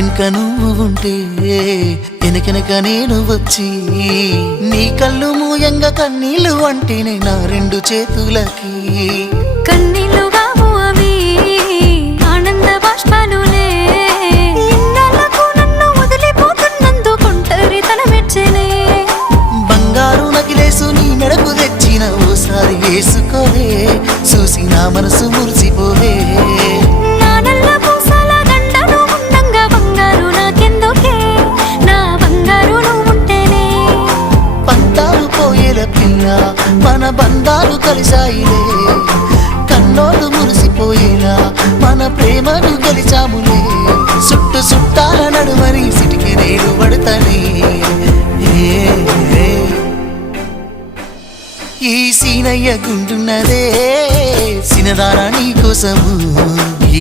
ఇంటెనక నువ్వు ఉంటే వెనకెనక నేను వచ్చి నీ కళ్ళు మూయంగా కన్నీళ్ళు అంటేనే నా రెండు చేతులకి కన్నీళ్ళుగా అవి ఆనంద బాష్పాలులే ఇన్నాళ్ళకు నన్ను వదిలిపోతున్నందుకుంటరి తల మెచ్చనే బంగారు నకిలేసు నీ మెడకు తెచ్చిన ఓసారి వేసుకోవే చూసి నా మనసు మురిసిపోవే మన బంధాలు కలిసాయిలే కన్నోళ్ళు మురిసిపోయేలా మన ప్రేమను గెలిచాములే చుట్టు చుట్టాల నడుమని సిటికి నేను పడతానే ఈ సీనయ్య గుండున్నదే సినదారా నీ కోసము